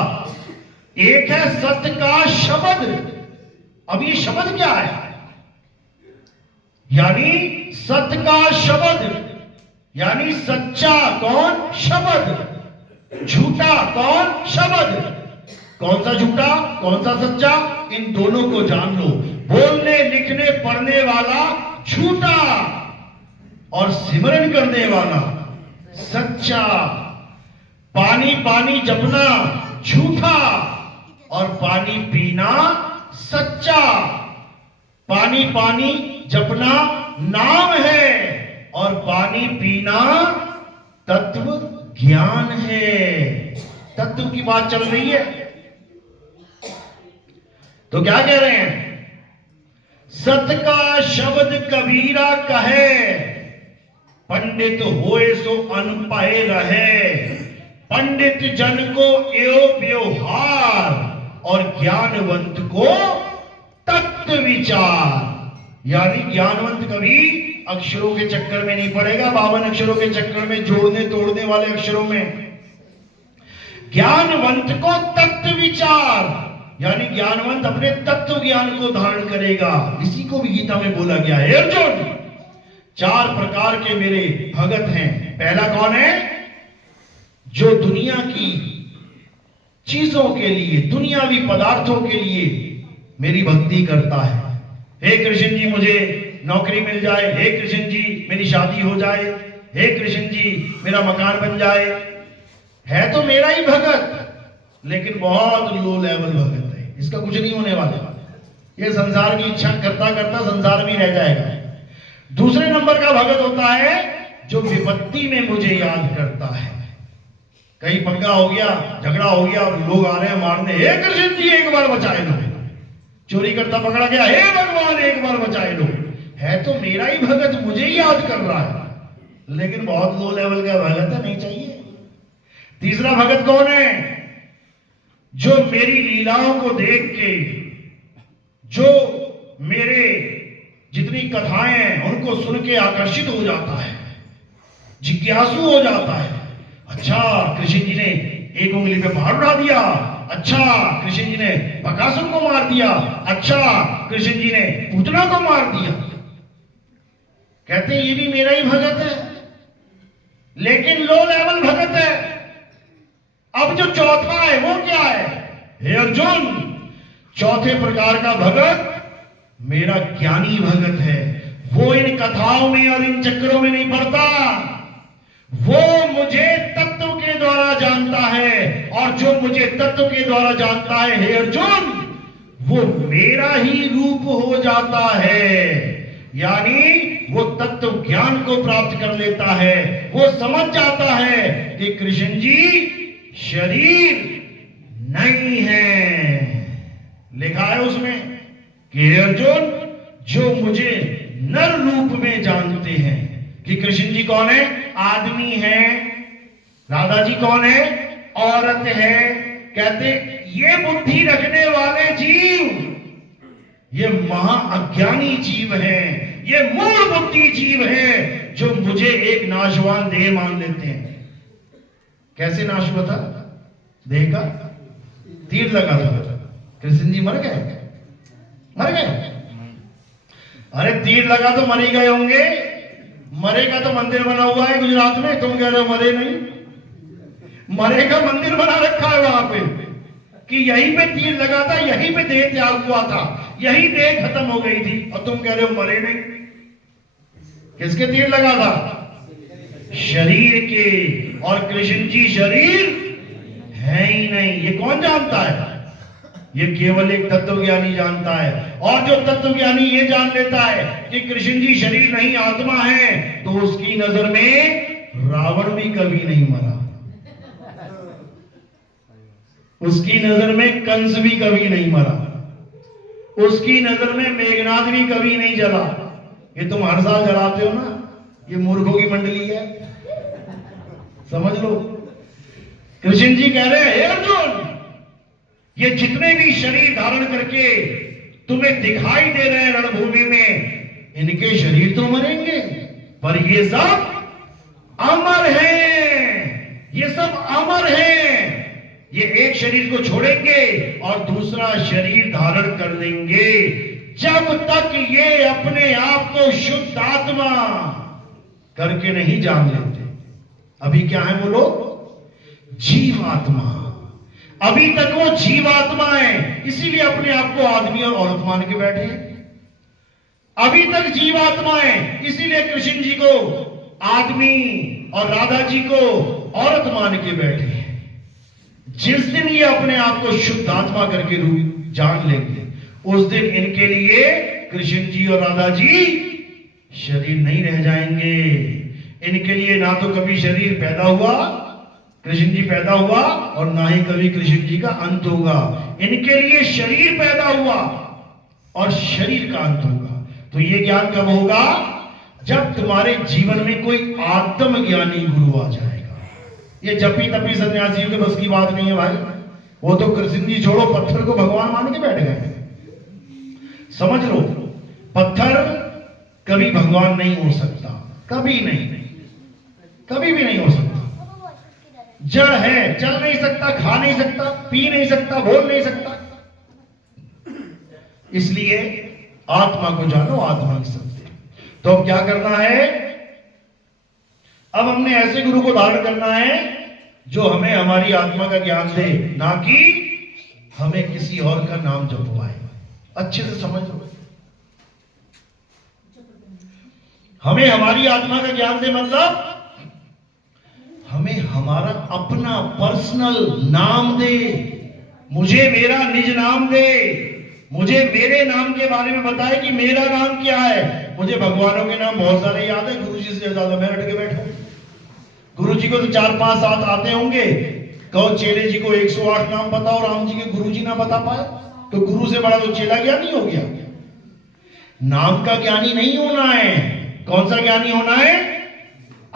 एक है सत्य का शब्द। अब ये शब्द क्या है? यानी सत्य का शब्द, यानी सच्चा कौन? शब्द। झूठा कौन? शब्द। कौन सा झूठा, कौन सा सच्चा? इन दोनों को जान लो। बोलने लिखने पढ़ने वाला झूठा और सिमरन करने वाला सच्चा। पानी पानी जपना झूठा और पानी पीना सच्चा। पानी पानी जपना नाम है और पानी पीना तत्व ज्ञान है। तत्व की बात चल रही है। तो क्या कह रहे हैं? सत्य का शब्द कबीरा कहे, पंडित होए सो अनपढ़े रहे। पंडित जन को एवं व्यवहार और ज्ञानवंत को तत्व विचार। यानी ज्ञानवंत कभी अक्षरों के चक्कर में नहीं पड़ेगा, 52 अक्षरों के चक्कर में, जोड़ने तोड़ने वाले अक्षरों में। ज्ञानवंत को तत्व विचार, यानी ज्ञानवंत अपने तत्व ज्ञान को धारण करेगा। इसी को भी गीता में बोला गया है। अर्जुन, 4 प्रकार के मेरे भगत हैं। पहला कौन है? जो दुनिया की चीजों के लिए, दुनियावी पदार्थों के लिए मेरी भक्ति करता है। हे कृष्ण जी मुझे नौकरी मिल जाए, हे कृष्ण जी मेरी शादी हो जाए, हे कृष्ण जी मेरा मकान बन जाए। है तो मेरा ही भगत, लेकिन बहुत लो लेवल भगत है। इसका कुछ नहीं होने वाला। ये संसार की इच्छा करता करता संसार में रह जाएगा। दूसरे नंबर का भगत होता है जो विपत्ति में मुझे याद करता है। कहीं पंगा हो गया, झगड़ा हो गया और लोग आ रहे हैं मारने, हे कृष्ण जी एक बार बचाए लो। चोरी करता पकड़ा गया, हे भगवान एक बार बचाए लो। है तो मेरा ही भगत, मुझे ही याद कर रहा है, लेकिन बहुत लो लेवल का भगत है, नहीं चाहिए। तीसरा भगत कौन है? जो मेरी लीलाओं को देख के, जो मेरे जितनी कथाएं हैं उनको सुन के आकर्षित हो जाता है, जिज्ञासु हो जाता है। अच्छा कृष्ण जी ने एक उंगली पे पहाड़ उठा दिया, अच्छा कृष्ण जी ने बकासुर को मार दिया, अच्छा कृष्ण जी ने पूतना को मार दिया। कहते हैं ये भी मेरा ही भगत है, लेकिन लो लेवल भगत है। अब जो चौथा है वो क्या है? हे अर्जुन, चौथे प्रकार का भगत मेरा ज्ञानी भगत है। वो इन कथाओं में और इन चक्करों में नहीं पड़ता, वो मुझे तत्व के द्वारा जानता है। और जो मुझे तत्व के द्वारा जानता है, हे अर्जुन, वो मेरा ही रूप हो जाता है। यानी वो तत्व ज्ञान को प्राप्त कर लेता है। वो समझ जाता है कि कृष्ण जी शरीर नहीं है। लिखा है उसमें कि अर्जुन, जो मुझे नर रूप में जानते हैं कि कृष्ण जी कौन है? आदमी है। राधा जी कौन है? औरत है। कहते ये बुद्धि रखने वाले जीव ये महा अज्ञानी जीव हैं, ये मूल बुद्धि जीव हैं, जो मुझे एक नाशवान देह मान लेते हैं। कैसे नाश हुआ था देह का? तीर लगा था, कृष्ण जी मर गए, मर गए। अरे तीर लगा तो मर ही गए होंगे, मरेगा तो मंदिर बना हुआ है गुजरात में, तुम कह रहे हो मरे नहीं। मरेगा मंदिर बना रखा है वहां पे कि यहीं पे तीर लगा था, यहीं पे देह त्याग हुआ था, यही देह खत्म हो गई थी, और तुम कह रहे हो मरे नहीं। किसके तीर लगा था? शरीर के। और कृष्ण जी शरीर है ही नहीं। ये कौन जानता है? ये केवल एक तत्वज्ञानी जानता है। और जो तत्वज्ञानी ये जान लेता है कि कृष्ण जी शरीर नहीं आत्मा है, तो उसकी नजर में रावण भी कभी नहीं मरा, उसकी नजर में कंस भी कभी नहीं मरा, उसकी नजर में मेघनाद भी कभी नहीं जला। ये तुम हर साल जलाते हो ना, ये मूर्खों की मंडली है, समझ लो। कृष्ण जी कह रहे हैं, हे अर्जुन, ये जितने भी शरीर धारण करके तुम्हें दिखाई दे रहे हैं रणभूमि में, इनके शरीर तो मरेंगे, पर ये सब अमर हैं, ये सब अमर हैं। ये एक शरीर को छोड़ेंगे और दूसरा शरीर धारण कर लेंगे, जब तक ये अपने आप को शुद्ध आत्मा करके नहीं जान लेते। अभी क्या है वो लोग? जीवात्मा। अभी तक वो जीवात्मा है, इसीलिए अपने आप को आदमी और औरत मान के बैठे हैं। अभी तक जीवात्मा है, इसीलिए कृष्ण जी को आदमी और राधा जी को औरत मान के बैठे हैं। जिस दिन ये अपने आप को शुद्ध आत्मा करके जान लेंगे, उस दिन इनके लिए कृष्ण जी और राधा जी शरीर नहीं रह जाएंगे। इनके लिए ना तो कभी शरीर पैदा हुआ, कृष्ण जी पैदा हुआ, और ना ही कभी कृष्ण जी का अंत होगा। इनके लिए शरीर पैदा हुआ और शरीर का अंत होगा। तो ये ज्ञान कब होगा? जब तुम्हारे जीवन में कोई आत्मज्ञानी गुरु आ जाएगा। ये जपी तपी सन्यासियों के बस की बात नहीं है भाई। वो तो कृष्ण जी छोड़ो, पत्थर को भगवान मान के बैठ गए। समझ लो, पत्थर कभी भगवान नहीं हो सकता, कभी नहीं, कभी भी नहीं हो सकता। जड़ है, चल नहीं सकता, खा नहीं सकता, पी नहीं सकता, बोल नहीं सकता। इसलिए आत्मा को जानो, आत्मा की सत्य। तो अब क्या करना है? अब हमने ऐसे गुरु को धारण करना है जो हमें हमारी आत्मा का ज्ञान दे, ना कि हमें किसी और का नाम जपवाए। अच्छे से समझ लो, हमें हमारी आत्मा का ज्ञान दे मतलब हमें हमारा अपना पर्सनल नाम दे। मुझे मेरा निज नाम दे, मुझे मेरे नाम के बारे में बताए कि मेरा नाम क्या है। मुझे भगवानों के नाम बहुत सारे याद है, गुरु जी से ज्यादा मैं रट के बैठा। गुरु जी को तो 4 5 7 आते होंगे। कहो चेले जी को 108 नाम पता और राम जी के गुरु जी ना बता पाए, तो गुरु से बड़ा तो चेला ज्ञानी हो गया। नाम का ज्ञानी नहीं होना है। कौन सा ज्ञानी होना है?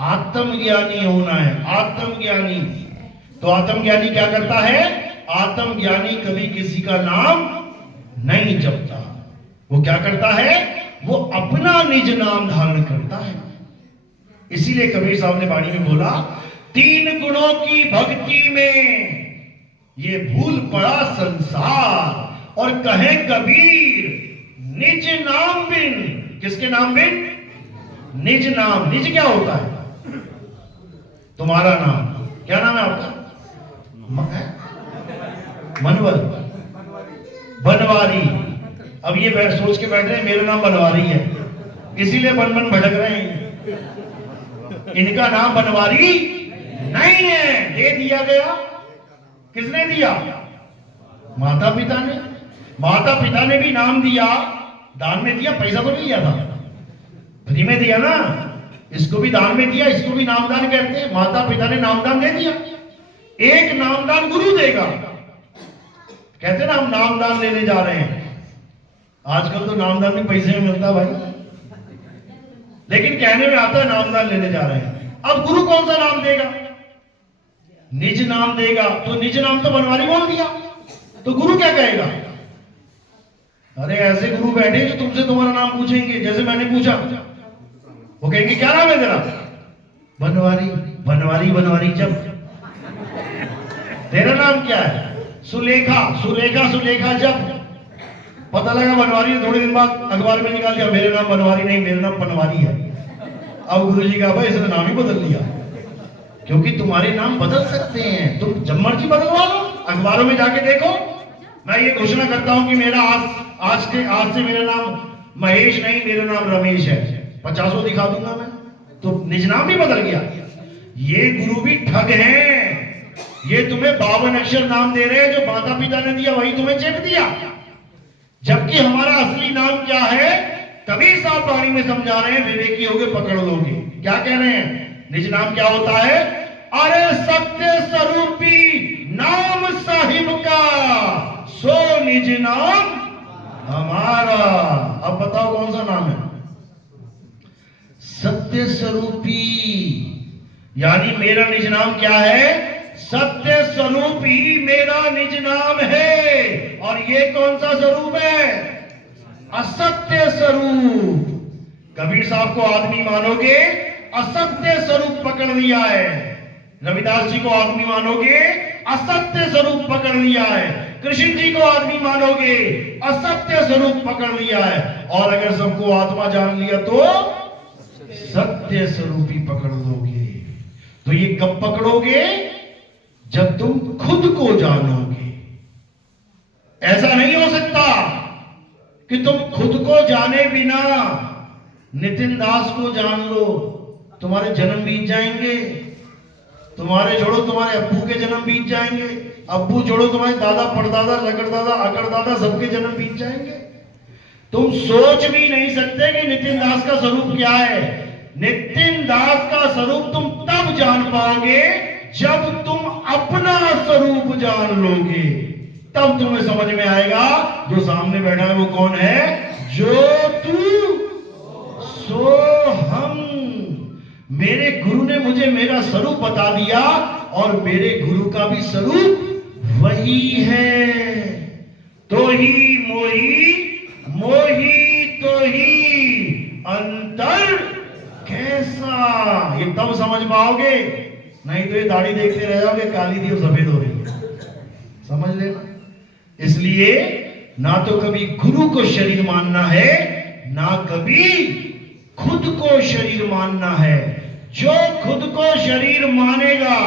आत्मज्ञानी होना है, आत्मज्ञानी। तो आत्मज्ञानी क्या करता है? आत्मज्ञानी कभी किसी का नाम नहीं जपता। वो क्या करता है? वो अपना निज नाम धारण करता है। इसीलिए कबीर साहब ने वाणी में बोला, 3 गुणों की भक्ति में ये भूल पड़ा संसार, और कहे कबीर निज नाम बिन। किसके नाम बिन? निज नाम। निज क्या होता है? तुम्हारा नाम। क्या नाम है आपका? मनवर, बनवारी। अब ये सोच के बैठ रहे हैं मेरा नाम बनवारी है, इसीलिए बन बन भटक रहे हैं। इनका नाम बनवारी नहीं है, दे दिया गया। किसने दिया? माता पिता ने। माता पिता ने भी नाम दिया, दान में दिया, पैसा तो नहीं लिया था, फ्री में दिया ना। इसको भी दान में दिया, इसको भी नामदान कहते हैं। माता पिता ने नामदान दे दिया। एक नामदान गुरु देगा। कहते ना हम नामदान लेने जा रहे हैं। आजकल तो नामदान भी पैसे में मिलता भाई, लेकिन कहने में आता है नामदान लेने जा रहे हैं। अब गुरु कौन सा नाम देगा? निज नाम देगा। तो निज नाम तो बनवारी बोल दिया, तो गुरु क्या कहेगा? अरे ऐसे गुरु बैठे जो तुमसे तुम्हारा नाम पूछेंगे, जैसे मैंने पूछा। वो कहेंगे क्या नाम है तेरा? बनवारी। बनवारी बनवारी जब। तेरा नाम क्या है? सुलेखा। सुलेखा सुलेखा जब। पता लगा बनवारी ने थोड़े दिन बाद अखबार में निकाल दिया, मेरे नाम बनवारी नहीं, मेरा नाम पनवारी है। अब गुरु जी का भाई इसने नाम ही बदल दिया, क्योंकि तुम्हारे नाम बदल सकते हैं, तुम जब मर्जी बदलवा लो। अखबारों में जाके देखो। मैं ये घोषणा करता हूं कि मेरा आज से मेरा नाम महेश नहीं, मेरा नाम रमेश है, 50 दिखा दूंगा मैं, तो निज नाम भी बदल गया। ये गुरु भी ठग हैं। ये तुम्हें 52 अक्षर नाम दे रहे हैं, जो माता पिता ने दिया वही तुम्हें चेप दिया, जबकि हमारा असली नाम क्या है? कबीर साहब वाणी में समझा रहे हैं, विवेकी होगे पकड़ लोगे। क्या कह रहे हैं? निज नाम क्या होता है? अरे सत्य स्वरूपी नाम साहिब का, सो निज नाम हमारा। अब बताओ कौन सा नाम है? सत्य स्वरूपी। यानी मेरा निज नाम क्या है? सत्य स्वरूप ही मेरा निज नाम है। और ये कौन सा स्वरूप है? असत्य स्वरूप। कबीर साहब को आदमी मानोगे, असत्य स्वरूप पकड़ लिया है। रविदास जी को आदमी मानोगे, असत्य स्वरूप पकड़ लिया है। कृष्ण जी को आदमी मानोगे, असत्य स्वरूप पकड़ लिया है। और अगर सबको आत्मा जान लिया तो सत्य स्वरूप ही पकड़ लोगे। तो ये कब पकड़ोगे? जब तुम खुद को जानोगे। ऐसा नहीं हो सकता कि तुम खुद को जाने बिना नितिन दास को जान लो। तुम्हारे जन्म बीत जाएंगे। तुम्हारे जोड़ो, तुम्हारे अब्बू के जन्म बीत जाएंगे। अब्बू जोड़ो, तुम्हारे दादा, परदादा, लकड़दादा, अकड़दादा, सबके जन्म बीत जाएंगे। तुम सोच भी नहीं सकते कि नितिन दास का स्वरूप क्या है। नितिन दास का स्वरूप तुम तब जान पाओगे जब तुम अपना स्वरूप जान लोगे। तब तुम्हें समझ में आएगा जो सामने बैठा है वो कौन है। जो तू सो हम। मेरे गुरु ने मुझे मेरा स्वरूप बता दिया और मेरे गुरु का भी स्वरूप वही है। तो ही मोही, मोही तो ही अंतर कैसा। ये तब समझ पाओगे, नहीं तो ये दाढ़ी देखते रह जाओगे, काली थी और सफेद हो रही है। समझ लेना। इसलिए ना तो कभी गुरु को शरीर मानना है, ना कभी खुद को शरीर मानना है। जो खुद को शरीर मानेगा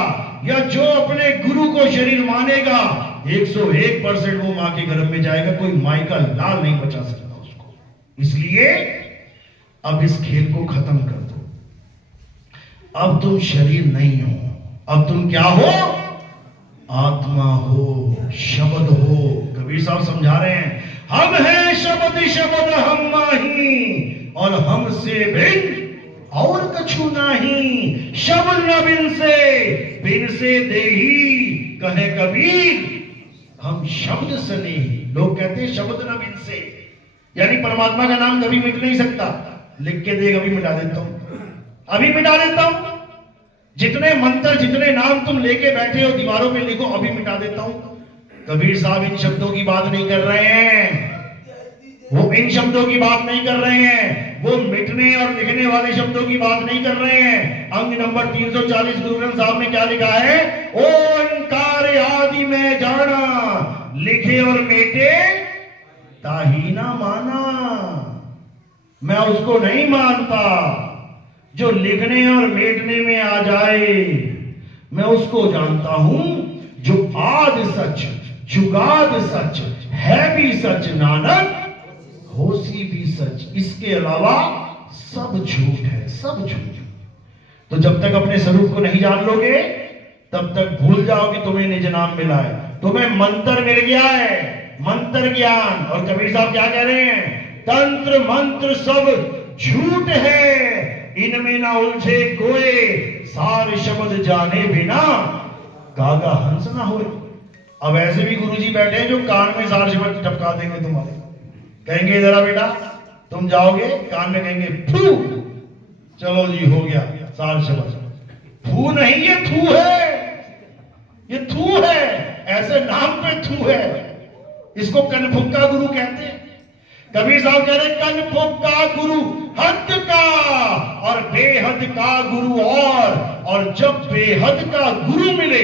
या जो अपने गुरु को शरीर मानेगा, 101% वो मां के गर्भ में जाएगा। कोई माई का लाल नहीं बचा सकता उसको। इसलिए अब इस खेल को खत्म कर दो। अब तुम शरीर नहीं हो, अब तुम क्या हो? आत्मा हो, शब्द हो। कबीर साहब समझा रहे हैं, हम हैं शब्द, शब्द हम माही, और हमसे भिन्न और कछु नहीं। शब्द न बिन से देही, कहे कबीर हम शब्द से नहीं। लोग कहते हैं शब्द न बिन से, यानी परमात्मा का नाम कभी मिट नहीं सकता। लिख के देख, अभी मिटा देता हूं, अभी मिटा देता हूं। जितने मंत्र, जितने नाम तुम लेके बैठे हो दीवारों पे लिखो, अभी मिटा देता हूं। कबीर साहब इन शब्दों की बात नहीं कर रहे हैं। वो इन शब्दों की बात नहीं कर रहे हैं। वो मिटने और लिखने वाले शब्दों की बात नहीं कर रहे हैं। अंग नंबर 340 गुरु ग्रंथ साहब ने क्या लिखा है? ओंकार आदि में जाना, लिखे और मेटे ताही ना माना। मैं उसको नहीं मानता जो लिखने और मेटने में आ जाए। मैं उसको जानता हूं जो आदि सच, जुगाद सच, है भी सच, नानक होसी भी सच। इसके अलावा सब झूठ है, सब झूठ। तो जब तक अपने स्वरूप को नहीं जान लोगे तब तक भूल जाओ कि तुम्हें निज नाम मिला है। तुम्हें मंत्र मिल गया है, मंत्र ज्ञान। और कबीर साहब क्या कह रहे हैं? तंत्र मंत्र सब झूठ है, इनमें ना उलझे कोई, सारे शब्द जाने बिना कागा हंस ना होए। अब ऐसे भी गुरुजी बैठे हैं जो कान में सारे शब्द टपका देंगे तुम्हारे। कहेंगे जरा बेटा तुम जाओगे, कान में कहेंगे फू, चलो जी हो गया सार शब्द। फू नहीं, ये थू है, ये थू है। ऐसे नाम पे थू है। इसको कनफुक्का गुरु कहते हैं। कबीर साहब कह रहे कनफुक्का गुरु हद का और बेहद का गुरु और जब बेहद का गुरु मिले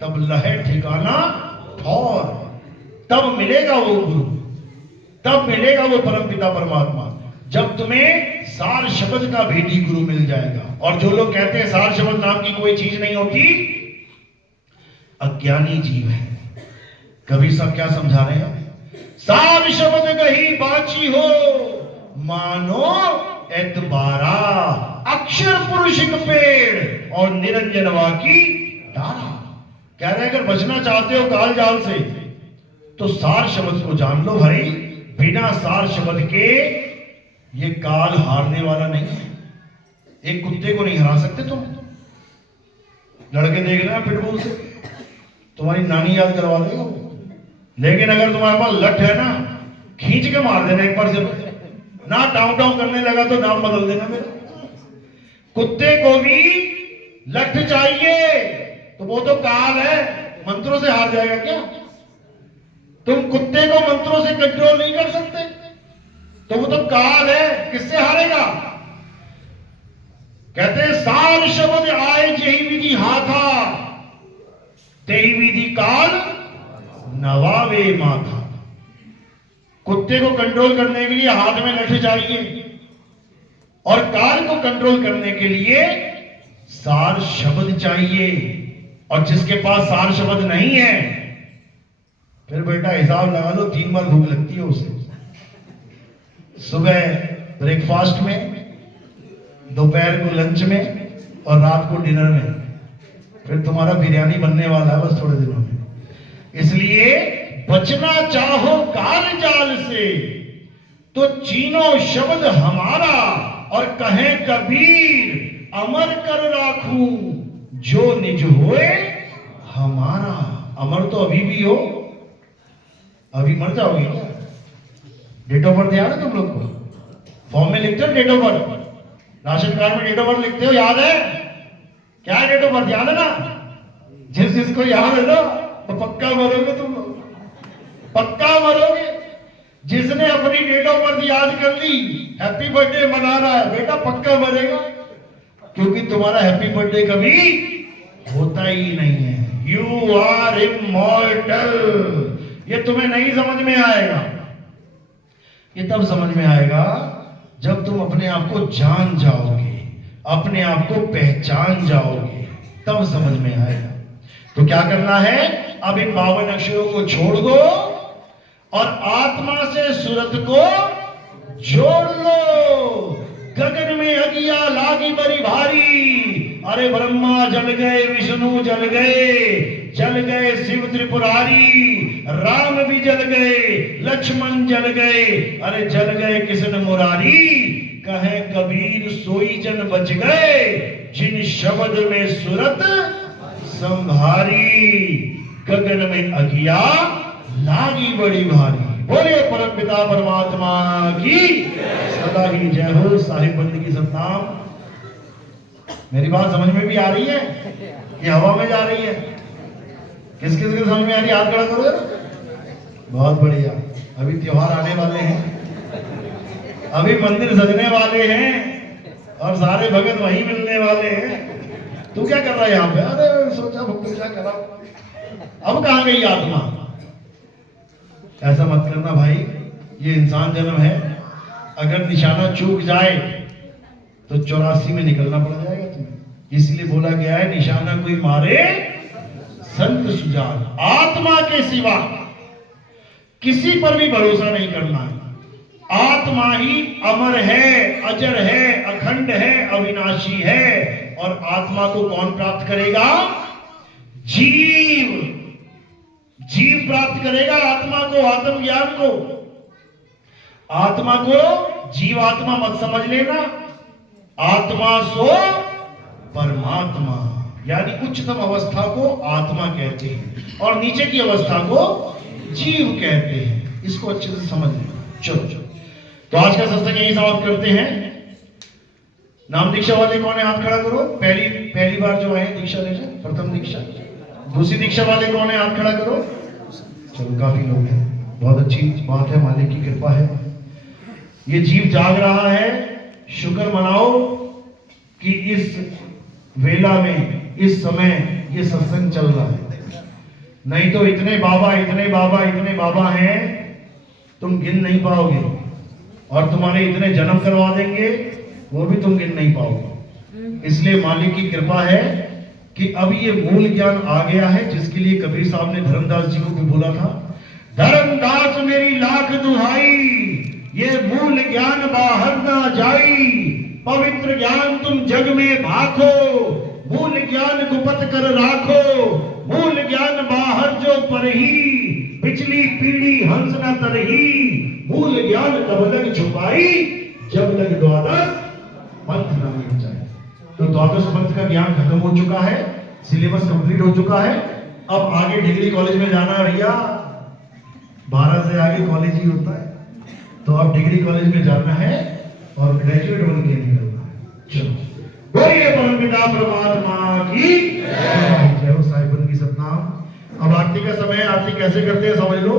तब लहे ठिकाना ठौर। तब मिलेगा वो गुरु, तब मिलेगा वो परमपिता परमात्मा, जब तुम्हें सार शब्द का भेदी गुरु मिल जाएगा। और जो लोग कहते हैं सार शब्द नाम की कोई चीज नहीं होती, अज्ञानी जीव है। कबीर साहब क्या समझा रहे हैं? सार शब्द कही बाची हो, मानो एतबारा, अक्षर पुरुष पेड़ और निरंजनवा की डारा। कह रहे अगर बचना चाहते हो काल जाल से तो सार शब्द को जान लो भाई। बिना सार शब्द के ये काल हारने वाला नहीं है। एक कुत्ते को नहीं हरा सकते तुम। लड़के देख रहे हैं पिटबुल से, तुम्हारी नानी याद करवा देगा वो। लेकिन अगर तुम्हारे पास लठ है ना, खींच के मार देना एक बार से, ना टाउन टाउन करने लगा तो नाम बदल देना मेरा। कुत्ते को भी लठ चाहिए, तो वो तो काल है, मंत्रों से हार जाएगा क्या? तुम कुत्ते को मंत्रों से कंट्रोल नहीं कर सकते, तो वो तो काल है, किससे हारेगा? कहते सार शब्द आए जही विधि हाथा, तेही विधि काल नवावे माथा। कुत्ते को कंट्रोल करने के लिए हाथ में लठ चाहिए, और काल को कंट्रोल करने के लिए सार शब्द चाहिए। और जिसके पास सार शब्द नहीं है, फिर बेटा हिसाब लगा लो, 3 बार भूख लगती है उसे। सुबह ब्रेकफास्ट में, दोपहर को लंच में, और रात को डिनर में। फिर तुम्हारा बिरयानी बनने वाला है बस थोड़े दिनों में। इसलिए बचना चाहो काल जाल से, तो चीनो शब्द हमारा, और कहे कबीर अमर कर राखू, जो निज होए हमारा। अमर तो अभी भी हो, अभी मर जाओगे क्या? डेट ऑफ बर्थ याद है तुम लोग को? फॉर्म में लिखते हो date of birth, ration card में डेट ऑफ बर्थ लिखते हो, याद है? क्या है डेट ऑफ बर्थ, याद है ना? जिसको याद है ना, तो पक्का मरोगे तुम लोग, पक्का मरोगे। जिसने अपनी डेट ऑफ बर्थ याद कर ली, हैप्पी बर्थडे मना रहा है, बेटा पक्का मरेगा, क्योंकि तुम्हारा हैप्पी बर्थडे कभी होता ही नहीं है। You are immortal. ये तुम्हें नहीं समझ में आएगा, ये तब समझ में आएगा जब तुम अपने आप को जान जाओगे, अपने आप को पहचान जाओगे, तब समझ में आएगा। तो क्या करना है? अब इन 52 अक्षरों को छोड़ दो और आत्मा से सूरत को जोड़ लो। गगन में अगिया लागी बड़ी भारी, अरे ब्रह्मा जल गए, विष्णु जल गए शिव त्रिपुरारी, राम भी जल गए, लक्ष्मण जल गए, अरे जल गए कृष्ण मुरारी। कहे कबीर सोई जन बच गए, जिन शब्द में सूरत संभारी। गगन में अगिया लागी बड़ी भारी। बोलिए परम पिता परमात्मा की सदा ही जय हो। साहिब बंदी की सतनाम। मेरी बात समझ में भी आ रही है कि हवा में जा रही है? किस किस के समझ में आ रही है? हाथ खड़ा करो। बहुत बढ़िया। अभी त्योहार आने वाले हैं, अभी मंदिर सजने वाले हैं, और सारे भगत वहीं मिलने वाले हैं। तू क्या कर रहा है यहाँ पे? अरे सोचा भक्त पूजा करा। अब कहाँ गई आत्मा? ऐसा मत करना भाई, ये इंसान जन्म है। अगर निशाना चूक जाए तो 84 में निकलना पड़ जाएगा तुम्हें। इसलिए बोला गया है निशाना कोई मारे संत सुजान। आत्मा के सिवा किसी पर भी भरोसा नहीं करना है। आत्मा ही अमर है, अजर है, अखंड है, अविनाशी है। और आत्मा को कौन प्राप्त करेगा? जीव। जीव प्राप्त करेगा आत्मा को, आत्मज्ञान को। आत्मा को जीवात्मा मत समझ लेना। आत्मा सो परमात्मा, यानी उच्चतम अवस्था को आत्मा कहते हैं और नीचे की अवस्था को जीव कहते हैं। इसको अच्छे से समझ लेना। चलो तो आज का सत्संग यही समाप्त करते हैं। नाम दीक्षा वाले कौन है? हाथ खड़ा करो। पहली बार जो आए दीक्षा लेने, प्रथम दीक्षा। दूसरी दीक्षा वाले कौन है? हाथ खड़ा करो। चलो काफी लोग हैं, बहुत अच्छी बात है, मालिक की कृपा है। ये जीव जाग रहा है, शुक्र मनाओ कि इस वेला में, इस समय ये सत्संग चल रहा है। नहीं तो इतने बाबा हैं, तुम गिन नहीं पाओगे। और तुम्हारे इतने जन्म करवा देंगे, वो भी तुम गिन नहीं पाओगे। इसलिए मालिक की कृपा है कि अब ये मूल ज्ञान आ गया है, जिसके लिए कबीर साहब ने धर्मदास जी को भी बोला था, धर्मदास मेरी लाख दुहाई, ये मूल ज्ञान बाहर ना जाई। पवित्र ज्ञान तुम जग में भाखो, मूल ज्ञान गुपत कर राखो। मूल ज्ञान बाहर जो परही, पिछली पीढ़ी हंस न तरही। मूल ज्ञान तब लग छुपाई, जब लग द्वादश पंथ न मिल जाए। तो द्वादश पंथ का ज्ञान खत्म हो चुका है, सिलेबस कंप्लीट हो चुका है। अब आगे डिग्री कॉलेज में जाना है भैया, 12 से आगे कॉलेज ही होता है। तो अब डिग्री कॉलेज में जाना है और ग्रेजुएट बन के निकलना है। चलो बोलिए परमपिता परमात्मा की जय हो। साहिबन की सतनाम। अब आरती का समय है, आरती कैसे करते हैं समझ लो।